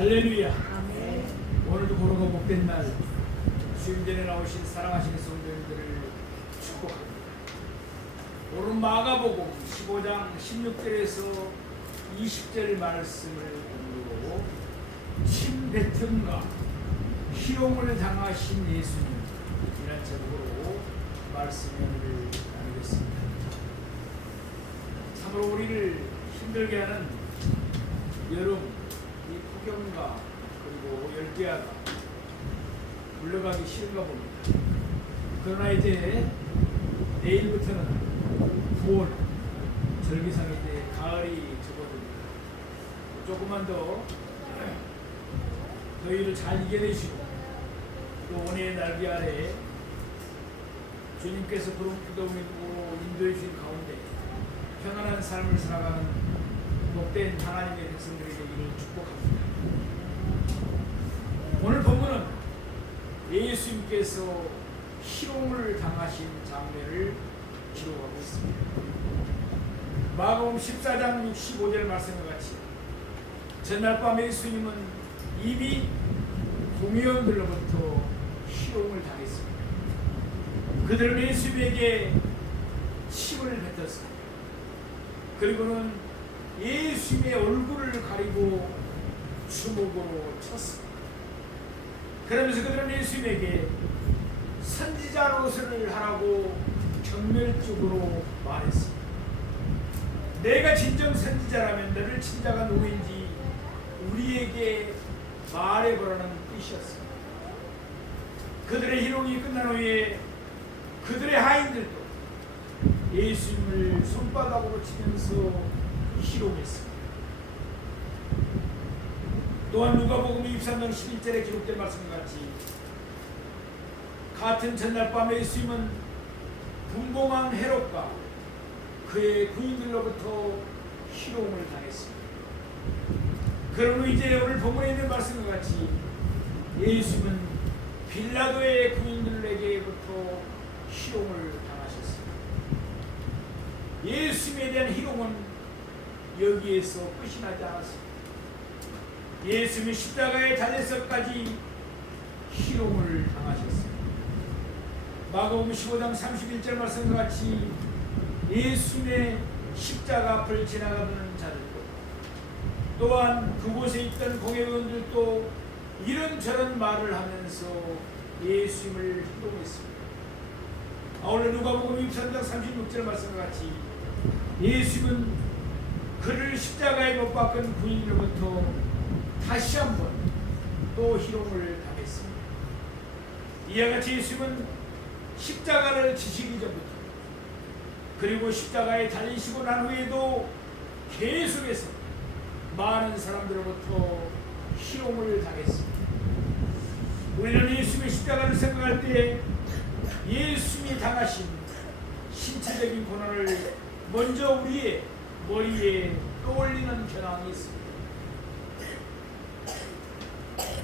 할렐루야. 아멘. 오늘도 고르고 복된 날 수임전에 나오신 사랑하시는 성도님들을 축복합니다. 오늘 마가복음 15장 16절에서 20절 말씀을 오늘로 침뱉음과 희롱을 당하신 예수님 이란 제목으로 말씀을 나누겠습니다. 참으로 우리를 힘들게 하는 여름 이 폭염과 그리고 열대야가 물러가기 싫은가 봅니다. 그러나 이제 내일부터는 9월 절기상 이제 가을이 접어듭니다. 조금만 더 더위를 잘 이겨내시고 또 원의 날개 아래 주님께서 구름 기도민으로 인도해 주신 가운데 평안한 삶을 살아가는 복된 하나님의 백성들이 되기를 축복합니다. 오늘 본문은 예수님께서 희롱을 당하신 장면을 기록하고 있습니다. 마가복음 14장 65절 말씀과 같이 전날 밤 예수님은 이미 공의원들로부터 희롱을 당했습니다. 그들은 예수님에게 침을 뱉었습니다. 그리고는 예수님의 얼굴을 가리고 주먹으로 쳤습니다. 그러면서 그들은 예수님에게 선지자 노릇을 하라고 경멸적으로 말했습니다. 내가 진정 선지자라면 너를 친 자가 누구인지 우리에게 말해보라는 뜻이었습니다. 그들의 희롱이 끝난 후에 그들의 하인들도 예수님을 손바닥으로 치면서 희롱했습니다. 또한 누가복음 23장 11절에 기록된 말씀과 같이 같은 전날 밤에 예수님은 분봉왕 헤롯과 그의 부인들로부터 희롱을 당했습니다. 그러므로 이제 오늘 본문에 있는 말씀과 같이 예수님은 빌라도의 부인들에게부터 희롱을 당하셨습니다. 예수님에 대한 희롱은 여기에서 끝이 나지 않았습니다. 예수님이 십자가에 달려서까지 희롱을 당하셨습니다. 마가복음 15장 31절 말씀과 같이 예수님의 십자가 앞을 지나가는 자들도 또한 그곳에 있던 공회의원들도 이런저런 말을 하면서 예수님을 희롱했습니다. 아울러 누가복음 6장 36절 말씀과 같이 예수님은 그를 십자가에 못 박은 부인으로부터 다시 한번 또 희롱을 당했습니다. 이와 같이 예수님은 십자가를 지시기 전부터 그리고 십자가에 달리시고 난 후에도 계속해서 많은 사람들로부터 희롱을 당했습니다. 우리는 예수님의 십자가를 생각할 때 예수님이 당하신 신체적인 고난을 먼저 우리의 머리에 떠올리는 경향이 있습니다.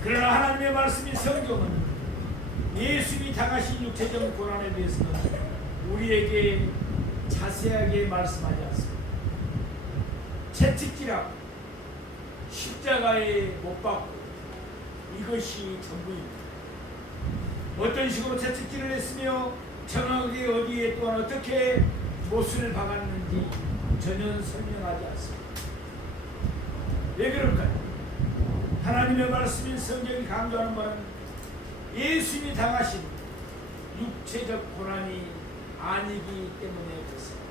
그러나 하나님의 말씀인 성경은 예수님이 당하신 육체적 고난에 대해서는 우리에게 자세하게 말씀하지 않습니다. 채찍질하고 십자가에 못 박고 이것이 전부입니다. 어떤 식으로 채찍질을 했으며 정확하게 어디에 또한 어떻게 못을 박았는지 전혀 설명하지 않습니다. 왜 그럴까요? 하나님의 말씀인 성경이 강조하는 바는 예수님이 당하신 육체적 고난이 아니기 때문에 그렇습니다.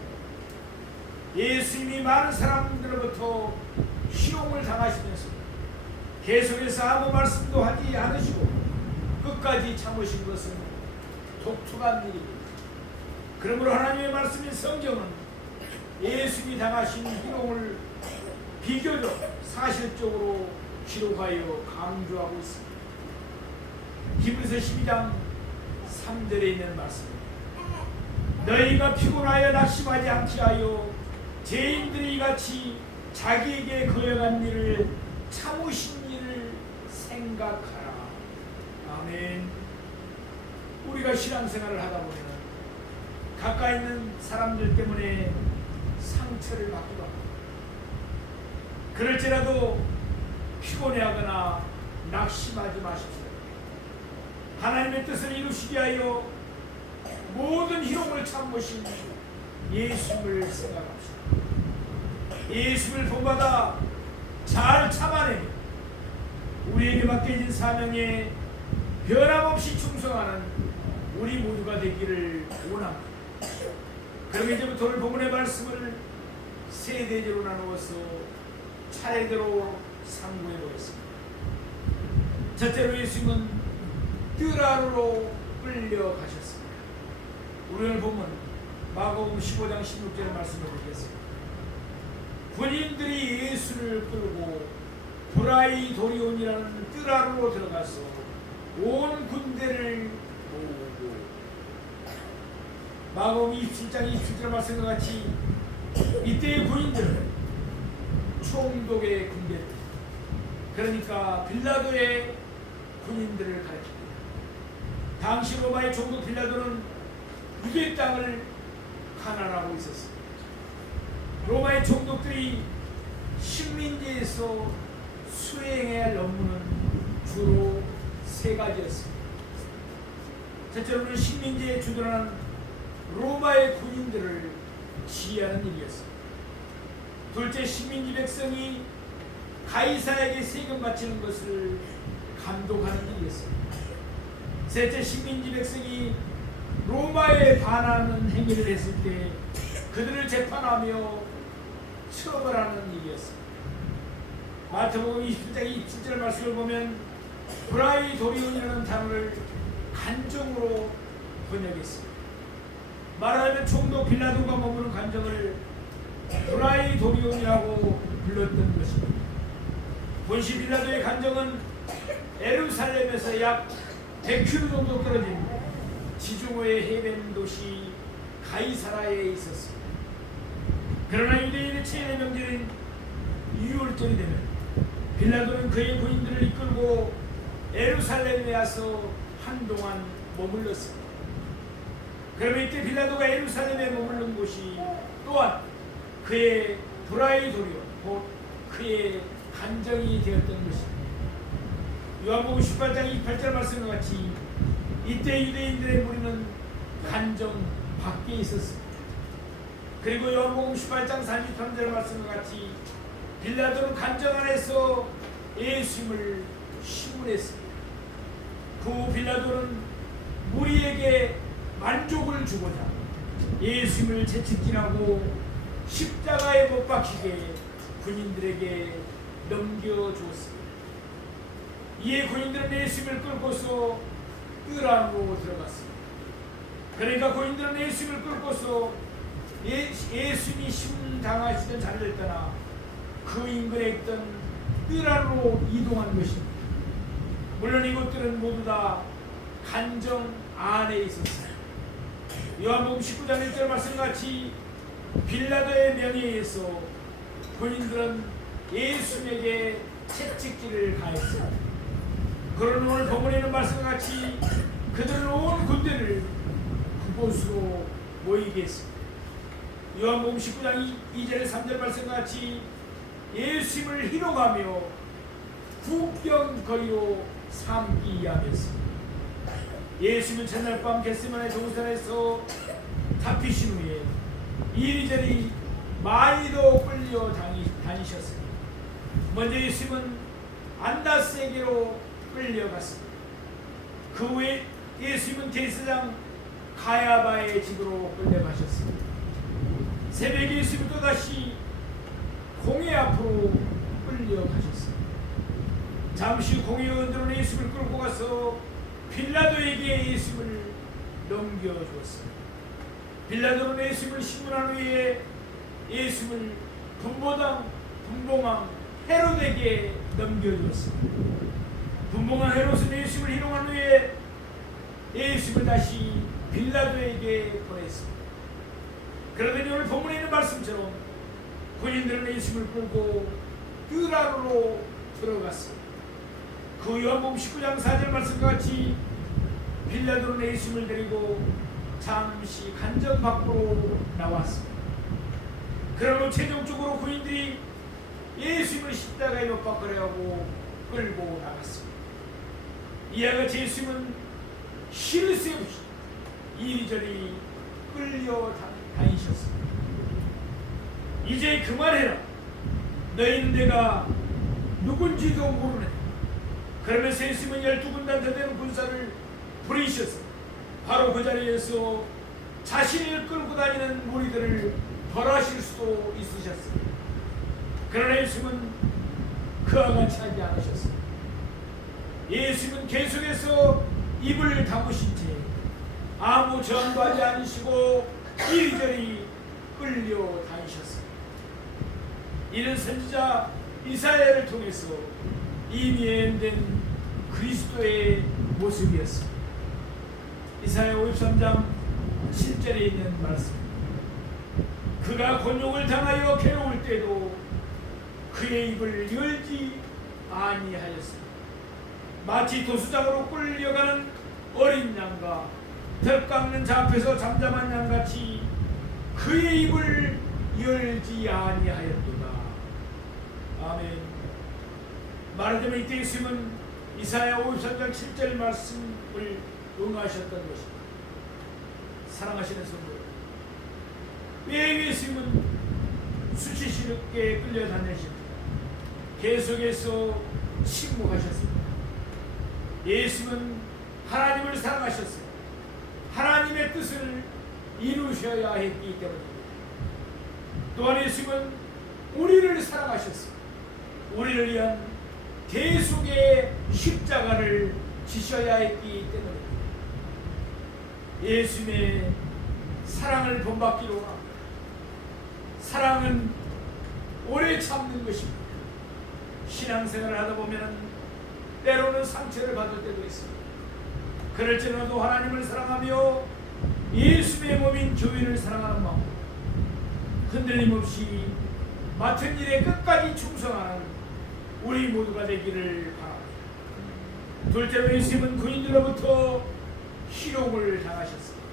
예수님이 많은 사람들로부터 희롱을 당하시면서 계속해서 아무 말씀도 하지 않으시고 끝까지 참으신 것은 독특한 일입니다. 그러므로 하나님의 말씀인 성경은 예수님이 당하신 희롱을 비교적 사실적으로 기록하여 강조하고 있습니다. 히브리서 12장 3절에 있는 말씀입니다. 너희가 피곤하여 낙심하지 않게 하여 죄인들이 같이 자기에게 거역한 일을 참으신 일을 생각하라. 아멘. 우리가 신앙생활을 하다 보면 가까이 있는 사람들 때문에 상처를 받기도 합니다. 그럴지라도 피곤해하거나 낙심하지 마십시오. 하나님의 뜻을 이루시기 위하여 모든 희롱을 참으신 예수를 생각합시다. 예수를 본받아 잘 참아내며 우리에게 맡겨진 사명에 변함없이 충성하는 우리 모두가 되기를 원합니다. 그럼 이제부터 오늘 본문의 말씀을 세 대제로 나누어서 차례대로 상고해 보겠습니다. 첫째로 예수님은 뜨라로 끌려가셨습니다. 우리 오늘 보면 마가복음 15장 16절 말씀을 드리겠습니다. 군인들이 예수를 끌고 브라이 도리온이라는 뜨라로 들어가서 온 군대를 모으고 마가복음 27장 27절 말씀과 같이 이때의 군인들은 총독의 군대 그러니까 빌라도의 군인들을 가리킵니다. 당시 로마의 총독 빌라도는 유대 땅을 가난하고 있었습니다. 로마의 총독들이 식민지에서 수행해야 할 업무는 주로 세 가지였습니다. 첫째로는 식민지에 주둔하는 로마의 군인들을 지휘하는 일이었습니다. 둘째 식민지 백성이 가이사에게 세금 바치는 것을 감독하는 일이었습니다. 셋째 식민지 백성이 로마에 반하는 행위를 했을 때 그들을 재판하며 처벌하는 일이었습니다. 마태복음 27장 27절 말씀을 보면 브라이 도리온이라는 단어를 간정으로 번역했습니다. 말하자면 총독 빌라도가 머무는 간정을 브라이 도리온이라고 불렀던 것입니다. 본시 빌라도의 간정은 에루살렘에서 약 100km 정도 떨어진 지중호의 해변 도시 가이사라에 있었습니다. 그러나 유대인의 최대 명절인 유월절이 되면 빌라도는 그의 군인들을 이끌고 에루살렘에 와서 한동안 머물렀습니다. 그러면 이때 빌라도가 에루살렘에 머무른 곳이 또한 그의 브라이도리오 곧 그의 간정이 되었던 것입니다. 요한복음 18장 28절 말씀과 같이 이때 유대인들의 무리는 간정 밖에 있었습니다. 그리고 요한복음 18장 33절 말씀과 같이 빌라도는 간정 안에서 예수님을 시문했습니다. 그후 빌라도는 무리에게 만족을 주고자 예수님을 채찍질하고 십자가에 못 박히게 군인들에게 넘겨주었습니다. 이에 군인들은 예수님을 끌고서 뜰 안으로 들어갔습니다. 그러니까 군인들은 예수님을 끌고서 예, 예수님이 심당하시던 자리를 떠나 그 인근에 있던 뜰 안으로 이동한 것입니다. 물론 이곳들은 모두 다 간정 안에 있었어요. 요한복음 19장 1절 말씀같이 빌라도의 명예에 의해서 군인들은 예수님에게 채찍질을 가했습니다. 그런 오늘 본문에 있는 말씀과 같이 그들은 온 군대를 그곳으로 모이게 했습니다. 요한복음 19장 2절 3절 말씀과 같이 예수님을 희롱하며 국경 거리로 삼기 하였습니다. 예수님은 첫날 밤 겟세마네 동산에서 잡히신 후에 이리저리 많이도 끌려 다니, 다니셨습니다. 먼저 예수님은 안다스에게로 끌려갔습니다. 그 후에 예수님은 대사장 가야바의 집으로 끌려가셨습니다. 새벽에 예수님은 또다시 공회 앞으로 끌려가셨습니다. 잠시 후 공회 의원들은 예수님을 끌고 가서 빌라도에게 예수님을 넘겨주었습니다. 빌라도는 예수님을 신문한 후에 예수님을 분보당 분봉왕 헤롯에게 넘겨주었습니다. 분봉왕 헤롯은 예수님을 희롱한 후에 예수님을 다시 빌라도에게 보냈습니다. 그러더니 오늘 본문에 있는 말씀처럼 군인들은 예수님을 끌고 뚜라로 들어갔습니다. 그 요한복음 19장 4절 말씀과 같이 빌라도는 예수님을 데리고 잠시 간정 밖으로 나왔습니다. 그러고 최종적으로 군인들이 예수님을 십자가에 못 박으려고 끌고 나갔습니다. 이와 같이 예수님은 쉴 새 없이 이리저리 끌려 다니셨습니다. 이제 그만해라. 너희는 내가 누군지도 모르네. 그러면서 예수님은 열두 군단 더 되는 군사를 부리셔서 바로 그 자리에서 자신을 끌고 다니는 무리들을 벌하실 수도 있으셨습니다. 그러나 예수님은 그와 같이 하지 않으셨습니다. 예수님은 계속해서 입을 다무신 채 아무 전도 하지 않으시고 이리저리 끌려 다니셨습니다. 이는 선지자 이사야를 통해서 이미 예언된 그리스도의 모습이었습니다. 이사야 53장 7절에 있는 말씀입니다. 그가 곤욕을 당하여 괴로울 때도 그의 입을 열지 아니하였습니다. 마치 도수장으로 끌려가는 어린 양과 덜 깎는 자 앞에서 잠잠한 양같이 그의 입을 열지 아니하였도다. 아멘. 말하자면 이때 예수님은 이사야 53장 7절 말씀을 응하셨던 것입니다. 사랑하시는 성도 왜 예수님은 수치스럽게 끌려다니십니까? 계속해서 침묵하셨습니다. 예수님은 하나님을 사랑하셨어요. 하나님의 뜻을 이루셔야 했기 때문입니다. 또한 예수님은 우리를 사랑하셨어요. 우리를 위한 대속의 십자가를 지셔야 했기 때문입니다. 예수님의 사랑을 본받기로 합니다. 사랑은 오래 참는 것입니다. 신앙생활을 하다 보면 때로는 상처를 받을 때도 있습니다. 그럴지라도 하나님을 사랑하며 예수의 몸인 교회를 사랑하는 마음 흔들림 없이 맡은 일에 끝까지 충성하는 우리 모두가 되기를 바랍니다. 둘째로 예수님은 그인들로부터 희롱을 당하셨습니다.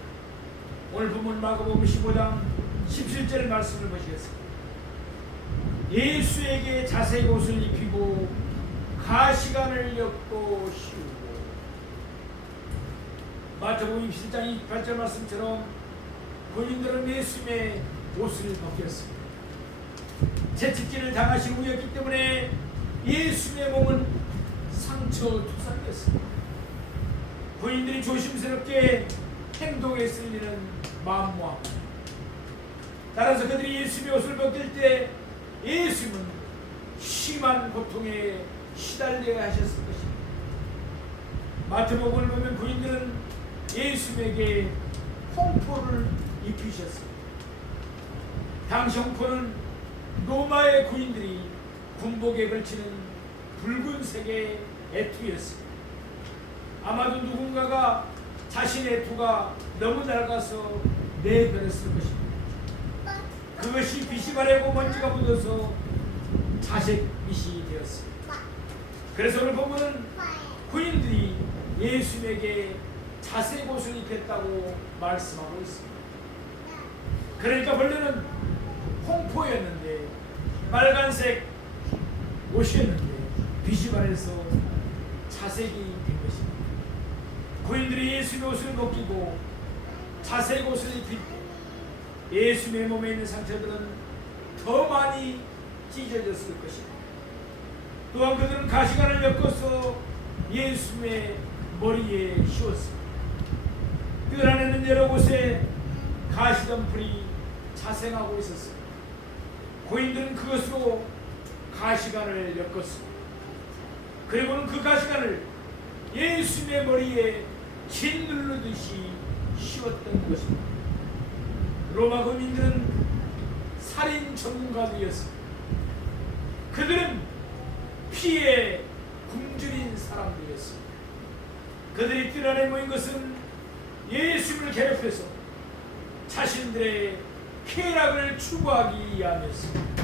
오늘 본문 마가복음 15장 17절 말씀을 보시겠습니다. 예수에게 자색 옷을 입히고 가시관을 엮고 씌우고 마태복음 17장 28절 말씀처럼 본인들은 예수님의 옷을 벗겼습니다. 채찍질을 당하신 후였기 때문에 예수님의 몸은 상처 투사되었습니다. 본인들이 조심스럽게 행동했을 일은 만무합니다. 따라서 그들이 예수님의 옷을 벗길 때 예수님은 심한 고통에 시달려야 하셨을 것입니다. 마태복음을 보면 부인들은 예수님에게 홍포를 입히셨습니다. 당시 홍포는 로마의 군인들이 군복에 걸치는 붉은색의 애투였습니다. 아마도 누군가가 자신의 애투가 너무 낡아서 내버렸을 것입니다. 그것이 빛이 바래고 먼지가 묻어서 자색 빛이 되었습니다. 그래서 오늘 보면은 군인들이 예수님에게 자색 옷을 입혔다고 말씀하고 있습니다. 그러니까 원래는 홍포였는데 빨간색 빛이 바래서 자색이 된 것입니다. 군인들이 예수님의 옷을 벗기고 자색 옷을 입힌 예수님의 몸에 있는 상처들은 더 많이 찢어졌을 것입니다. 또한 그들은 가시관을 엮어서 예수님의 머리에 씌웠습니다. 그 안에는 여러 곳에 가시덤불이 자생하고 있었습니다. 고인들은 그것으로 가시관을 엮었습니다. 그리고는 그 가시관을 예수님의 머리에 짓누르듯이 씌웠던 것입니다. 로마 군인들은 살인 전문가들이었습니다. 그들은 피에 굶주린 사람들이었습니다. 그들이 뜰 안에 모인 것은 예수를 괴롭혀서 자신들의 쾌락을 추구하기 위함이었습니다.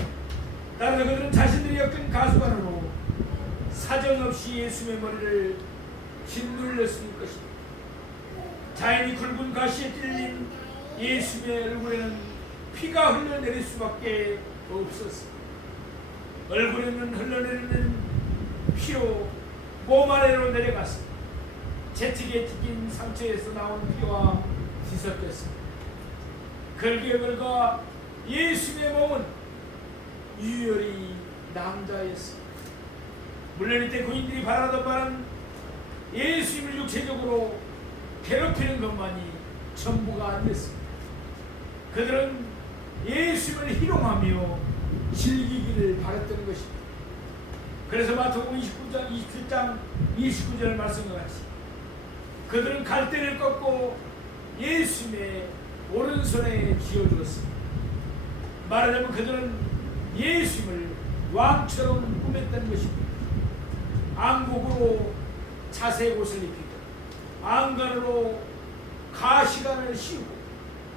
따라서 그들은 자신들이 엮은 가수관으로 사정없이 예수의 머리를 짓눌렀을 것입니다. 자연이 굵은 가시에 찔린 예수의 얼굴에는 피가 흘러내릴 수밖에 없었습니다. 얼굴에는 흘러내리는 피로 몸 아래로 내려갔습니다. 재치게 찢긴 상처에서 나온 피와 뒤섞였습니다. 걸기에 걸가 예수의 몸은 유열이 남자였습니다. 물론 이때 고인들이 바라던 바는 예수님을 육체적으로 괴롭히는 것만이 전부가 아니었습니다. 그들은 예수님을 희롱하며 즐기기를 바랐던 것입니다. 그래서 마태복음 29장 27장 29절 말씀과 같이 그들은 갈대를 꺾고 예수님의 오른손에 쥐어주었습니다. 말하자면 그들은 예수님을 왕처럼 꾸몄던 것입니다. 안국으로 자색 옷을 입히고 안간으로 가시관을 씌우고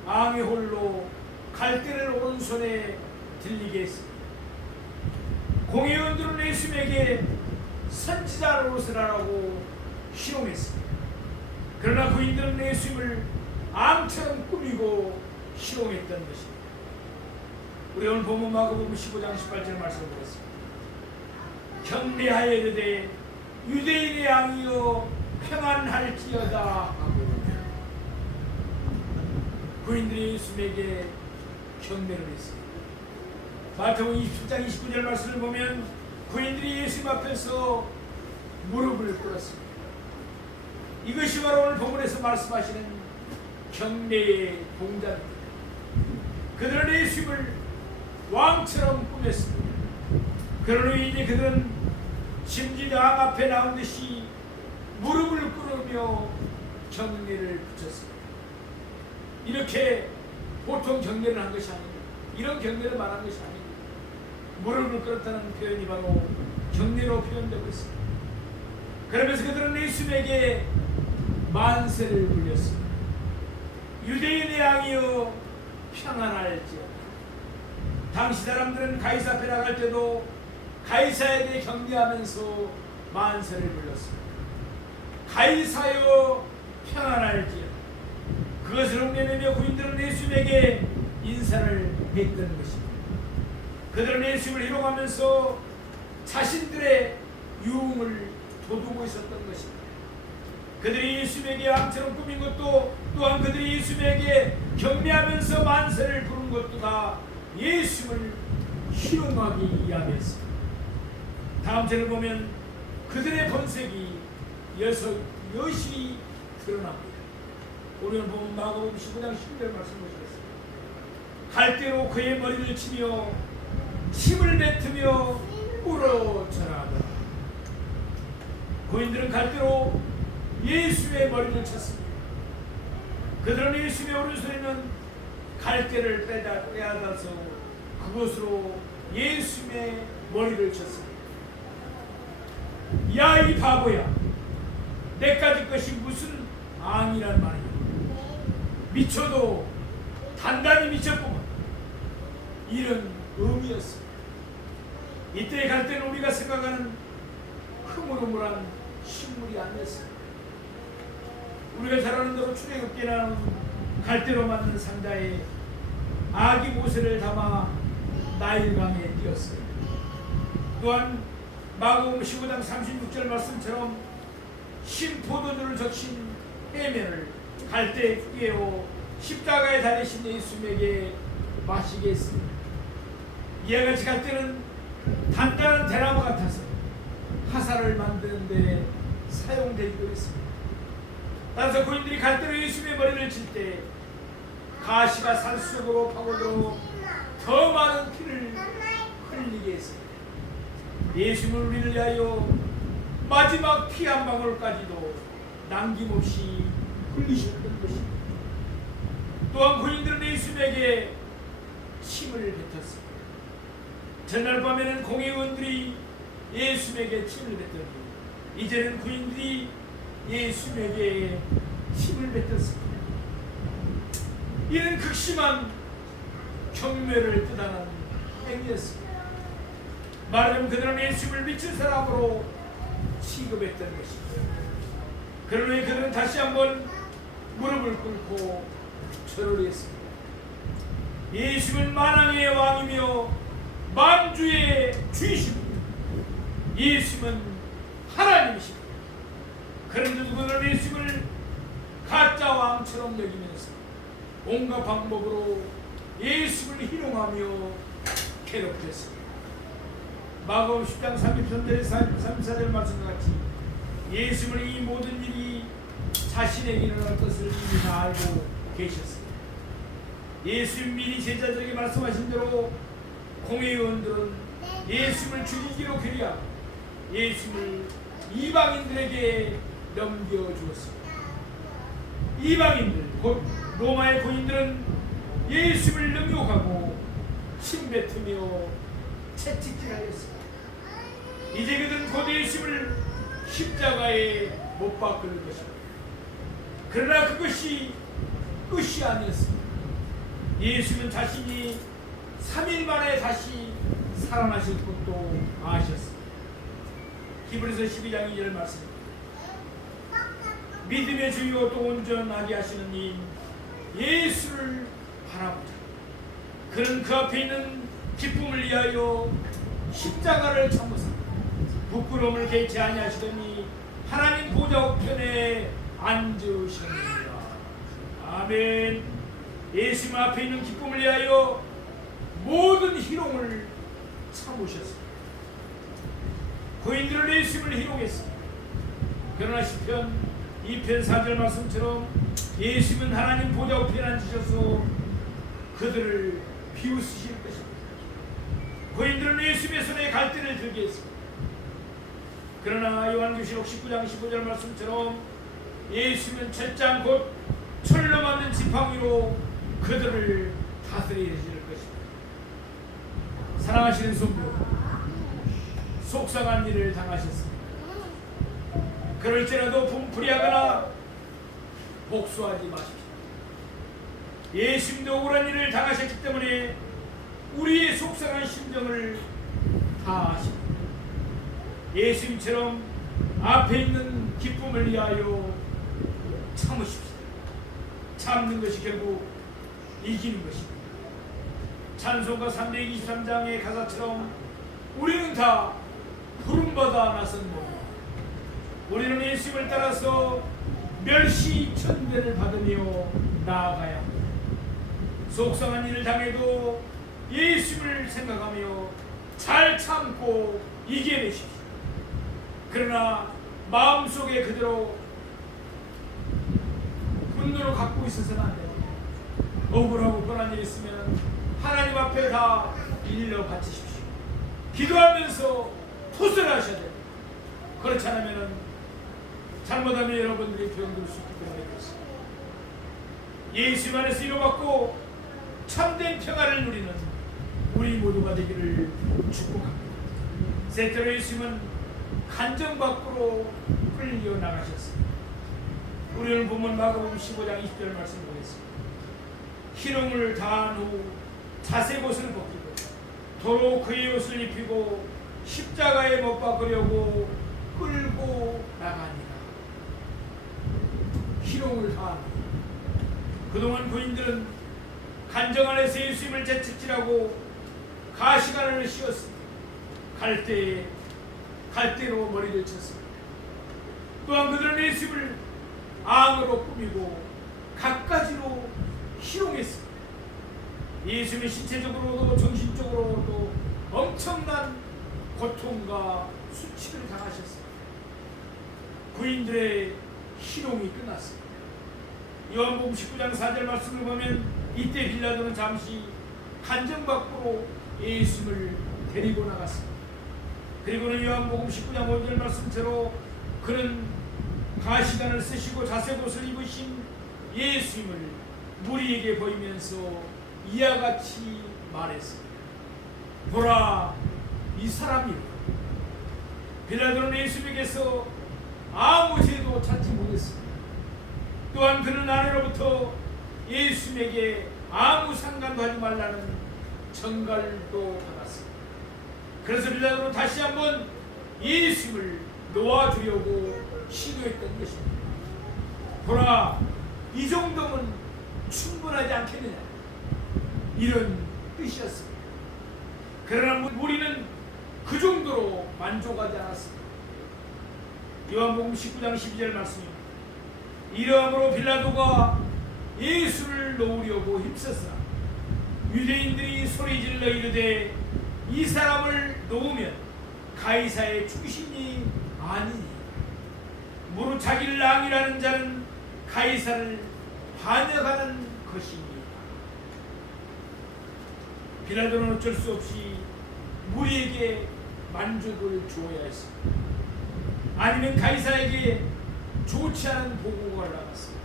앙의 홀로 갈대를 오른손에 들리게 했습니다. 공회원들은 예수님에게 선지자 노릇을 하라고 희롱했습니다. 그러나 그인들은 예수님을 암처럼 꾸미고 희롱했던 것입니다. 우리 오늘 본문 마가복음 15장 18절 말씀을 보겠습니다. 경례하여 이르되 유대인의 양이여 평안할지어다 그인들이 예수님에게 경례를 했습니다. 마태복음 27장 29절 말씀을 보면 그인들이 예수님 앞에서 무릎을 꿇었습니다. 이것이 바로 오늘 본문에서 말씀하시는 경례의 동작입니다. 그들은 예수님을 왕처럼 꾸몄습니다. 그러므로 이제 그들은 심지당 앞에 나온 듯이 무릎을 꿇으며 경례를 붙였습니다. 이렇게 보통 경례를 한 것이 아닙니다. 이런 경례를 말한 것이 아닙니다. 무릎을 꿇었다는 표현이 바로 경례로 표현되고 있습니다. 그러면서 그들은 예수님에게 만세를 불렸습니다. 유대인의 양이여 평안할지어다. 당시 사람들은 가이사 앞에 나갈 때도 가이사에게 경배하면서 만세를 불렀습니다. 가이사여 평안할지어다. 그것을 흉내내며 구인들은 예수님에게 인사를 했던 것입니다. 그들은 예수님을 희롱하면서 자신들의 유흥을 도두고 있었던 것입니다. 그들이 예수님에게 왕처럼 꾸민 것도 또한 그들이 예수님에게 경배하면서 만세를 부른 것도 다 예수님을 희롱하기 위함이었습니다. 다음 절을 보면 그들의 본색이 여섯 여실히 드러납니다. 우리는 보면 마가복음 15장 10절 말씀 보시겠습니다. 갈대로 그의 머리를 치며 침을 뱉으며 울어 절하더라. 고인들은 갈대로 예수의 머리를 쳤습니다. 그들은 예수의 오른손에는 갈대를 빼다 빼앗아서 그것으로 예수의 머리를 쳤습니다. 야 이 바보야, 내까지 것이 무슨 앙이란 말이야. 미쳐도 단단히 미쳤구만. 이런 의미였습니다. 이때 갈 때는 우리가 생각하는 흐물흐물한 식물이 아니었습니다. 우리가 잘 아는 대로 출애굽기에 나오는 갈대로 만든 상자에 아기 모세를 담아 나일강에 띄었어요. 또한 마가복음 15장 36절 말씀처럼 신포도주를 적신 해면을 갈대에 끼워 십자가에 달리신 예수님에게 마시게 했습니다. 이와 같이 갈대는 단단한 대나무 같아서 화살을 만드는데 사용되기도 했습니다. 따라서 고인들이 갈대로 예수님의 머리를 칠 때 가시가 산속으로 파고들어 더 많은 피를 흘리게 했습니다. 예수님을 우리를 위하여 마지막 피 한 방울까지도 남김없이 흘리셨던 것입니다. 또한 고인들은 예수님에게 침을 뱉었습니다. 전날 밤에는 공회원들이 예수님에게 침을 뱉더니 이제는 구인들이 예수님에게 침을 뱉었습니다. 이는 극심한 경멸을 뜻하는 행위였습니다. 말하자면 그들은 예수님을 미친 사람으로 취급했던 것입니다. 그러나 그들은 다시 한번 무릎을 꿇고 절을 했습니다. 예수는 만왕의 왕이며 만주의 주이십니다. 예수님은 하나님이십니다. 그런데 그들은 예수님을 가짜 왕처럼 여기면서 온갖 방법으로 예수를 희롱하며 괴롭혔습니다. 마가복 10장 30절에 34절 말씀과 같이 예수는 이 모든 일이 자신에게 일어날 것을 이미 다 알고 계셨습니다. 예수 미리 제자들에게 말씀하신 대로 공회의원들은 예수를 죽이기로 결의하고 예수를 이방인들에게 넘겨주었습니다. 이방인들, 곧 로마의 고인들은 예수를 능욕하고 침뱉으며 채찍질하였습니다. 이제 그들은 곧 예수를 십자가에 못 박을 것입니다. 그러나 그것이 끝이 아니었습니다. 예수는 자신이 3일 만에 다시 살아나실 것도 아셨습니다. 히브리서 12장 2절 말씀입니다. 믿음의 주요 또 온전하게 하시는 님 예수를 바라보자. 그는 그 앞에 있는 기쁨을 위하여 십자가를 참으사 부끄러움을 개치 아니하시더니 하나님 보좌 우편에 앉으셨느니라. 아멘. 예수님 앞에 있는 기쁨을 위하여 모든 희롱을 참으셨습니다. 고인들은 예수님을 희롱했습니다. 그러나 시편 2편 4절 말씀처럼 예수님은 하나님 보좌 우편에 앉으셔서 그들을 비웃으실 것입니다. 고인들은 예수님의 손에 갈대를 들게 했습니다. 그러나 요한계시록 19장 15절 말씀처럼 예수님은 철장 곧 철로 만든 지팡이로 그들을 다스리실 것입니다. 사랑하시는 성도, 속상한 일을 당하셨습니다. 그럴지라도 분풀이하거나 복수하지 마십시오. 예수님도 억울한 일을 당하셨기 때문에 우리의 속상한 심정을 다 아십니다. 예수님처럼 앞에 있는 기쁨을 위하여 참으십시오. 참는 것이 결국 이기는 것입니다. 찬송가 323장의 가사처럼 우리는 다 부름받아 나선 몸. 우리는 예수님을 따라서 멸시 천대를 받으며 나아가야 합니다. 속상한 일을 당해도 예수를 생각하며 잘 참고 이겨내십시오. 그러나 마음속에 그대로 분노를 갖고 있어서는 안 됩니다. 억울하고 뻔한 일이 있으면 하나님 앞에 다 일러 바치십시오. 기도하면서 토설을 하셔야 됩니다. 그렇지 않으면 잘못하면 여러분들이 병들 수 있기 때문에 그렇습니다. 예수 안에서 이루받고 참된 평화를 누리는 우리 모두가 되기를 축복합니다. 세트로 예수님은 간정 밖으로 끌려 나가셨습니다. 우리 오늘 본문 마가복음 15장 20절 말씀 보겠습니다. 희롱을 다한 후 자색 옷을 벗기고 도로 그의 옷을 입히고 십자가에 못 박으려고 끌고 나가니 다한 후 그동안 부인들은 간정 안에서 예수님을 재채질하고 가시관을 씌웠습니다. 갈대에 갈대로 머리를 쳤습니다. 또한 그들은 예수님을 앙으로 꾸미고 갖가지로 희롱했습니다. 예수님은 신체적으로도 정신적으로도 엄청난 고통과 수치를 당하셨습니다. 부인들의 희롱이 끝났습니다. 요한복음 19장 4절 말씀을 보면 이때 빌라도는 잠시 간정 밖으로 예수님을 데리고 나갔습니다. 그리고는 요한복음 19장 5절 말씀대로 그는 가시관을 쓰시고 자색 옷을 입으신 예수님을 무리에게 보이면서 이와 같이 말했습니다. 보라 이 사람이라. 빌라도는 예수님에게서 아무 죄도 찾지 못했습니다. 또한 그는 아내로부터 예수님에게 아무 상관도 하지 말라는 정갈도 받았습니다. 그래서 빌라도는 다시 한번 예수님을 놓아주려고 시도했던 것입니다. 보라, 이 정도면 충분하지 않겠느냐? 이런 뜻이었습니다. 그러나 우리는 그 정도로 만족하지 않았습니다. 요한복음 19장 12절 말씀입니다. 이러함으로 빌라도가 예수를 놓으려고 힘썼으나 유대인들이 소리 질러 이르되 이 사람을 놓으면 가이사의 충신이 아니니 무릇 자기를 왕이라는 자는 가이사를 반역하는 것입니다. 빌라도는 어쩔 수 없이 우리에게 만족을 주어야 했습니다. 아니면 가이사에게 좋지 않은 보고가 올라갔습니다.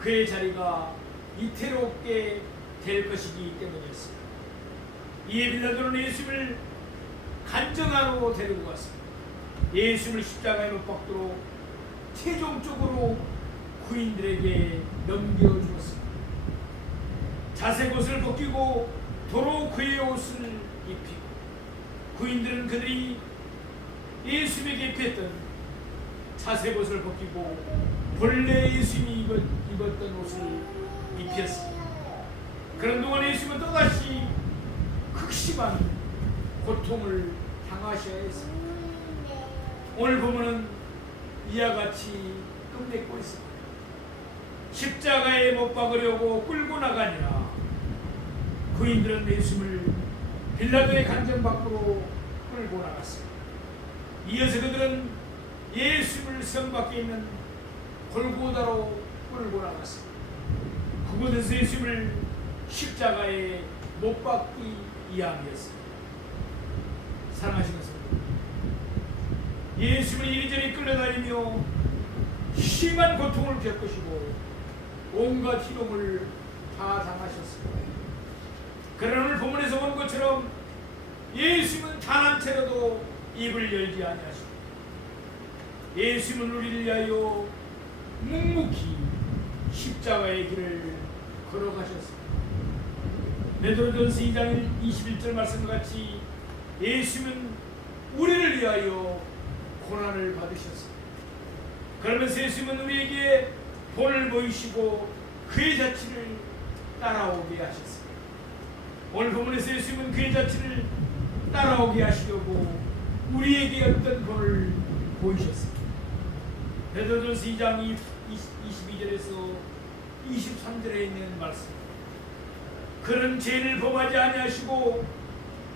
그의 자리가 이태롭게 될 것이기 때문이었습니다. 이에 빌라도는 예수를 간정하러 데리고 갔습니다. 예수를 십자가에 못 박도록 최종적으로 구인들에게 넘겨주었습니다. 자색 옷을 벗기고 도로 그의 옷을 입히고 구인들은 그들이 예수에게 입혔던 자색 옷을 벗기고 본래 예수님이 입었, 입었던 옷을 입혔습니다. 그런 동안 예수님은 또다시 극심한 고통을 당하셔야 했습니다. 오늘 보면은 이와 같이 끝맺고 있습니다. 십자가에 못 박으려고 끌고 나가니라 그인들은 예수님을 빌라도의 간정 밖으로 끌고 나갔습니다. 이어서 그들은 예수를 성 밖에 있는 골고다로 끌고 나갔습니다. 그곳에서 예수를 십자가에 못 박기 이함이었습니다. 사랑하시는 성도 예수를 이리저리 끌려다니며 심한 고통을 겪으시고 온갖 희롱을 다 당하셨습니다. 그러나 오늘 본문에서 본 것처럼 예수님은 단한 채로도 입을 열지 아니하시고 예수님은 우리를 위하여 묵묵히 십자가의 길을 걸어가셨습니다. 베드로전서 2장 21절 말씀과 같이 예수님은 우리를 위하여 고난을 받으셨습니다. 그러면서 예수님은 우리에게 본을 보이시고 그의 자취를 따라오게 하셨습니다. 오늘 본문에서 예수님은 그의 자취를 따라오게 하시려고 우리에게 어떤 본을 보이셨습니다. 베드로전서 2장 22절에서 23절에 있는 말씀. 그런 죄를 범하지 아니하시고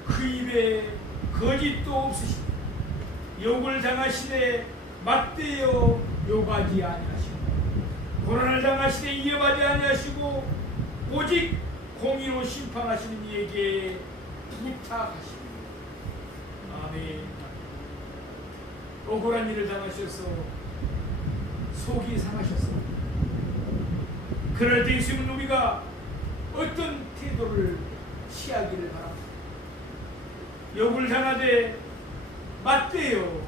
그 입에 거짓도 없으시고 욕을 당하시되 맞대어 욕하지 아니하시고 고난을 당하시되 이어하지 아니하시고 오직 공의로 심판하시는 이에게 부탁하시고 아멘 억울한 일을 당하셔서 속이 상하셨습니다. 그럴 때 예수님은 우리가 어떤 태도를 취하기를 바랍니다. 욕을 당하되 맞대요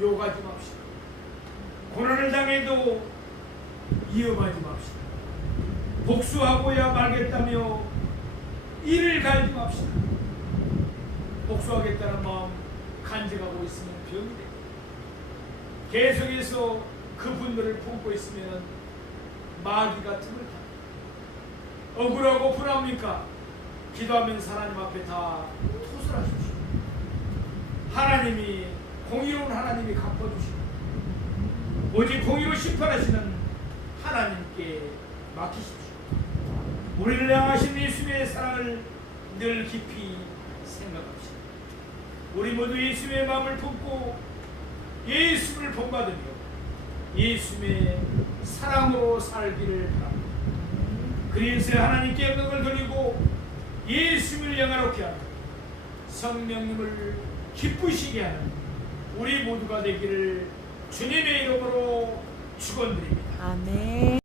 욕하지 맙시다. 고난을 당해도 이어하지 맙시다. 복수하고야 말겠다며 이를 갈지 맙시다. 복수하겠다는 마음 간직하고 있으면 병이 됩니다. 계속해서 그분들을 품고 있으면 마귀가 틈을 탑니다. 억울하고 분합니까? 기도하면서 하나님 앞에 다 토설하십시오. 하나님이 공의로운 하나님이 갚아주시고 오직 공의로 심판하시는 하나님께 맡기십시오. 우리를 향하신 예수님의 사랑을 늘 깊이 생각합시다. 우리 모두 예수님의 마음을 품고 예수를 본받으며 예수님의 사랑으로 살기를 바랍니다. 그리스의 하나님께 영광을 돌리고 예수님을 영화롭게 하는 성령님을 기쁘시게 하는 우리 모두가 되기를 주님의 이름으로 축원드립니다. 아멘.